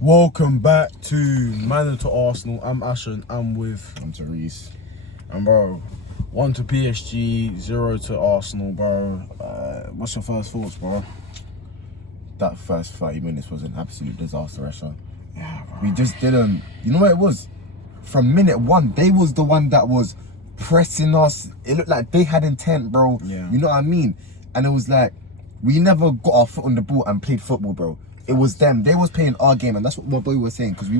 Welcome back to Mandatory Arsenal. I'm Ashen. I'm Therese. and bro, 1 to PSG, 0 to Arsenal, bro. What's your first thoughts, bro? That first 30 minutes was an absolute disaster, Ashen. Yeah, bro. We just didn't. You know what it was? From minute one, they was the one that was pressing us. It looked like they had intent, bro. Yeah. You know what I mean? And it was like we never got our foot on the ball and played football, bro. It was them. They was playing our game, and that's what my boy was saying. Because we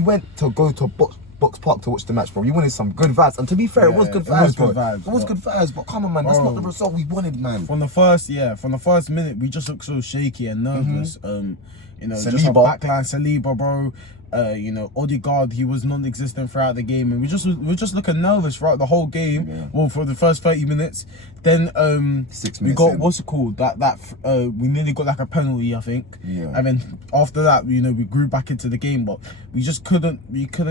went to go to Box Park to watch the match, bro. We wanted some good vibes, and to be fair, it was good vibes, bro. It was good vibes, but come on, man, that's not the result we wanted, man. From the first minute, we just looked so shaky and nervous. You know, Saliba. just our backline, Saliba, bro. You know, Odegaard, he was non-existent throughout the game, and we were just looking nervous throughout the whole game. Yeah. Well, for the first 30 minutes, then 6 minutes. we got in. what's it called? We nearly got like a penalty, I think. Yeah. And then after that, you know, we grew back into the game, but we just couldn't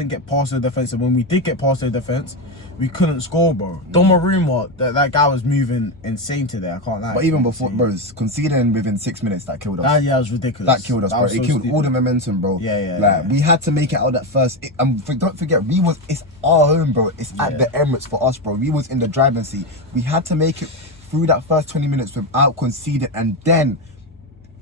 get past the defense. And when we did get past the defense, we couldn't score, bro. Donnarumma, that guy was moving insane today. I can't lie. But even before, bro, conceding within 6 minutes, that killed us. Yeah, it was ridiculous. That killed us, bro. was It so killed stupid. all the momentum, bro. Yeah. We had to make it out that first. Don't forget, it's our home, bro. It's at the Emirates for us, bro. We was in the driving seat. We had to make it through that first 20 minutes without conceding, and then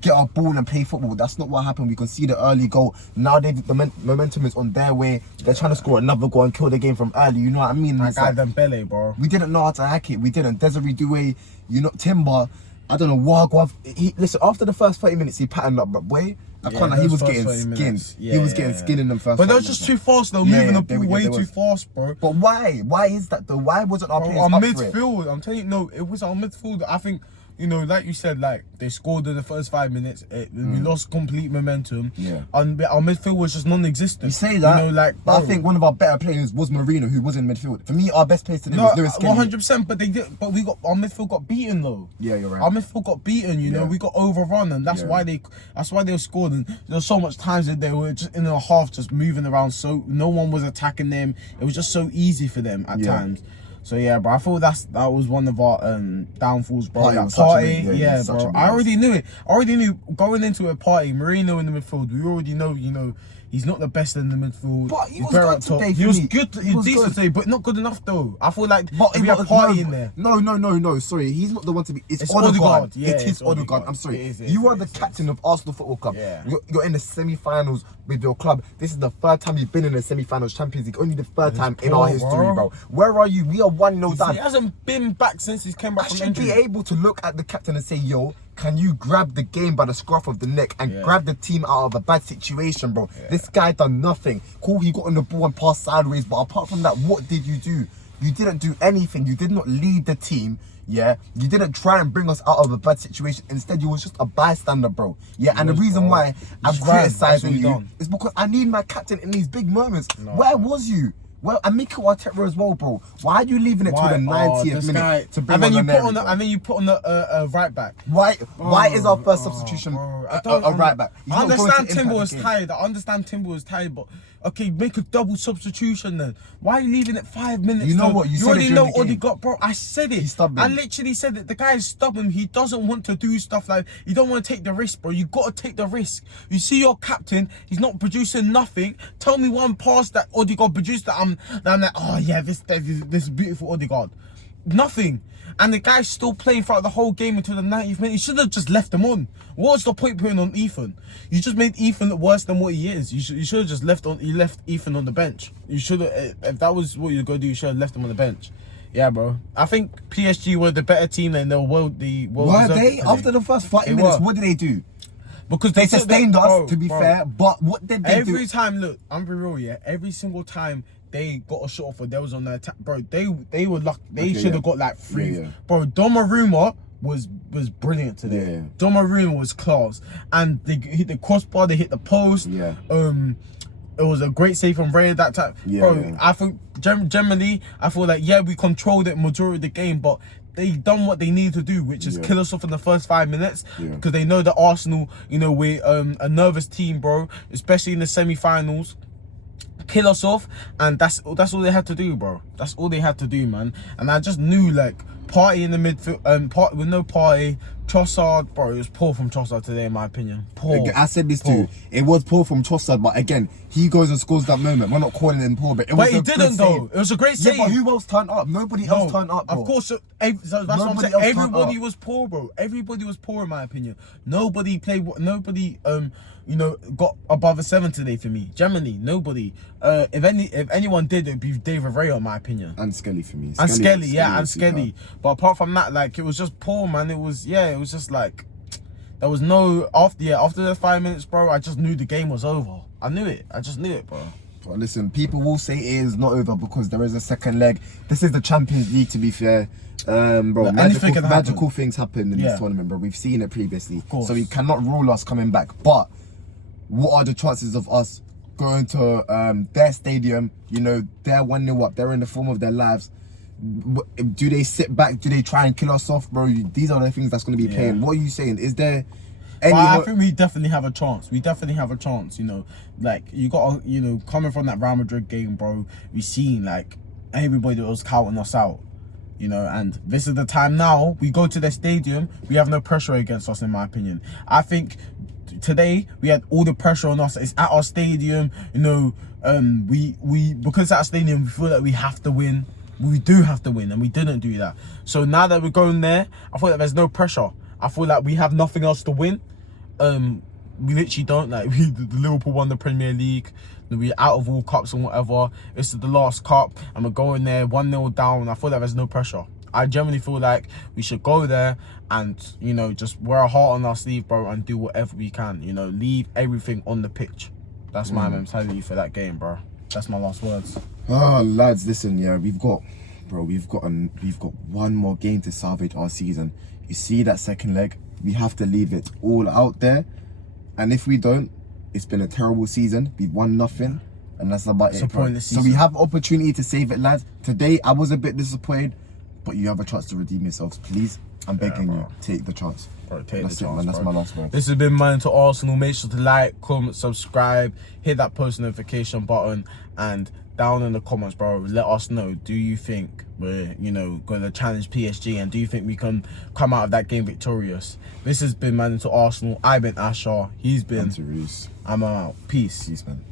get our ball and play football. That's not what happened. We conceded an early goal. Now the momentum is on their way. They're trying to score another goal and kill the game from early. You know what I mean? That It's guy like, Dembele, bro. we didn't know how to hack it. We didn't. Desiree Doué, you know, Timber. I don't know what. Listen, after the first 30 minutes, he patterned up, but boy, I can't lie, he was getting skinned. He was getting skinned in them first. But they were 30 just minutes. too fast. They were moving the ball way too fast, bro. But why? Why is that though? Why wasn't our players Our up for it? midfield, I'm telling you, no, it was our midfield. I think, you know, like you said, like they scored in the first 5 minutes. We lost complete momentum. Yeah. And our midfield was just non-existent. You say that, you know, like, but I bro, think one of our better players was Marino, who was in midfield. For me, our best player today was Lewis Kelly. 100%. But our midfield got beaten though. Yeah, you're right. Our midfield got beaten. You know, we got overrun, and that's why they were scored. And there was so much times that they were just in a half, just moving around. So no one was attacking them. It was just so easy for them at times. So yeah, bro, I thought that was one of our downfalls, bro. Partey, Bro. I already knew it. I already knew going into a party, Marino in the midfield. We already know, you know, he's not the best in the midfield. But he was better good up top. today. He was good. He was decent today, but not good enough though. I feel like if we have Partey in there. No. Sorry, he's not the one to be. It's Odegaard. Odegaard. Yeah, it is it's Odegaard. Odegaard. I'm sorry. It is, You are the captain of Arsenal Football Club. Yeah. You're in the semi-finals with your club. This is the third time you've been in the semi-finals Champions League. Only the third time in our history, bro. Where are you? We are 1-0 down. He hasn't been back since he came back I from should injury. be able to look at the captain and say, yo, can you grab the game by the scruff of the neck and grab the team out of a bad situation, bro? This guy done nothing. Cool, he got on the ball and passed sideways, but apart from that, what did you do? You didn't do anything. You did not lead the team. Yeah, you didn't try and bring us out of a bad situation. Instead, you was just a bystander, bro. Yeah, and the reason why I'm criticizing you is because I need my captain in these big moments. Where was you? Well, and Mikel Arteta as well, bro. Why are you leaving it to the 90th minute to bring and then on you put on the right back? Why is our first substitution a right back? I understand Timber was tired. But okay, make a double substitution then. Why are you leaving it 5 minutes? You know what? You already know what he got, bro. I said it. He's stubborn. I literally said it. The guy is stubborn. He doesn't want to do stuff like. You don't want to take the risk, bro. You got to take the risk. You see your captain. He's not producing nothing. Tell me one pass that Odegaard produced that I'm like, oh yeah, this is beautiful Odegaard. Nothing. And the guy's still playing throughout the whole game until the 90th minute. You should have just left him on. What's the point putting on Ethan? You just made Ethan look worse than what he is. You should have just left Ethan on the bench. You should have, if that was what you were going to do, you should have left him on the bench. Yeah, bro. I think PSG were the better team and they were Were they? After the first 30 minutes, what did they do? Because they sustained us, to be fair, but what did they do? Every time, look, I'm be real, yeah. Every single time they got a shot off or they was on the attack, bro, they were lucky. They should have got like 3. Bro, Donnarumma was brilliant today. Donnarumma was class. And they hit the crossbar, they hit the post. Yeah. It was a great save from Ray at that time. I think generally, I feel like, we controlled it majority of the game, but they done what they needed to do, which is kill us off in the first 5 minutes, because they know that Arsenal, you know, we're a nervous team, bro, especially in the semi-finals. Kill us off, and that's all they had to do, bro. That's all they had to do, man. And I just knew, like, Partey in the midfield, with no Partey, Trossard, bro, it was poor from Trossard today, in my opinion. Poor. I said this Poor. too. It was poor from Trossard, but again, he goes and scores that moment. We're not calling him poor, but it was But he a good didn't though. save. It was a great save. Yeah, but who else turned up? Nobody else turned up, bro. Of course, so that's what I'm Nobody saying. else turned Everybody up. was poor, bro. Everybody was poor, in my opinion. Nobody played. Nobody, got above a 7 today for me. Generally, nobody. If anyone did, it'd be David Raya, in my opinion. And Skelly for me. And Skelly, yeah, and was super. Skelly. But apart from that, like, it was just poor, man. It was just like, there was no, after the 5 minutes, bro, I just knew the game was over. I knew it. I just knew it, bro. But listen, people will say it is not over because there is a second leg. This is the Champions League, to be fair. Bro, magical things happen in this tournament, bro. We've seen it previously. So we cannot rule us coming back. But what are the chances of us going to their stadium? You know, they're 1-0 up. They're in the form of their lives. Do they sit back? Do they try and kill us off, bro? These are the things that's going to be playing. What are you saying? Is there any... I think we definitely have a chance. We definitely have a chance, you know. Like, you got to, coming from that Real Madrid game, bro, we seen, like, everybody was counting us out, and this is the time now. We go to their stadium, we have no pressure against us, in my opinion. I think today we had all the pressure on us. It's at our stadium, we because it's at our stadium, we feel like we have to win. We do have to win, and we didn't do that. So now that we're going there, I feel like there's no pressure. I feel like we have nothing else to win. We literally don't. Like, the Liverpool won the Premier League. We're out of all cups and whatever. This is the last cup, and we're going there 1-0 down. I feel like there's no pressure. I generally feel like we should go there and, just wear a heart on our sleeve, bro, and do whatever we can. Leave everything on the pitch. That's my mentality for that game, bro. That's my last words. Oh, lads, listen, yeah, we've got one more game to salvage our season. You see that second leg, we have to leave it all out there, and if we don't, it's been a terrible season. We've won nothing, and that's about it, bro. So we have opportunity to save it, lads. Today I was a bit disappointed, but you have a chance to redeem yourselves. Please, I'm begging you, take the chance. Bro, take the chance, man. That's my last word. This has been Man to Arsenal. Make sure to like, comment, subscribe, hit that post notification button, and down in the comments, bro, let us know, do you think we're, going to challenge PSG, and do you think we can come out of that game victorious? This has been Man to Arsenal. I've been Asher. He's been... I'm out. Peace. Peace, man.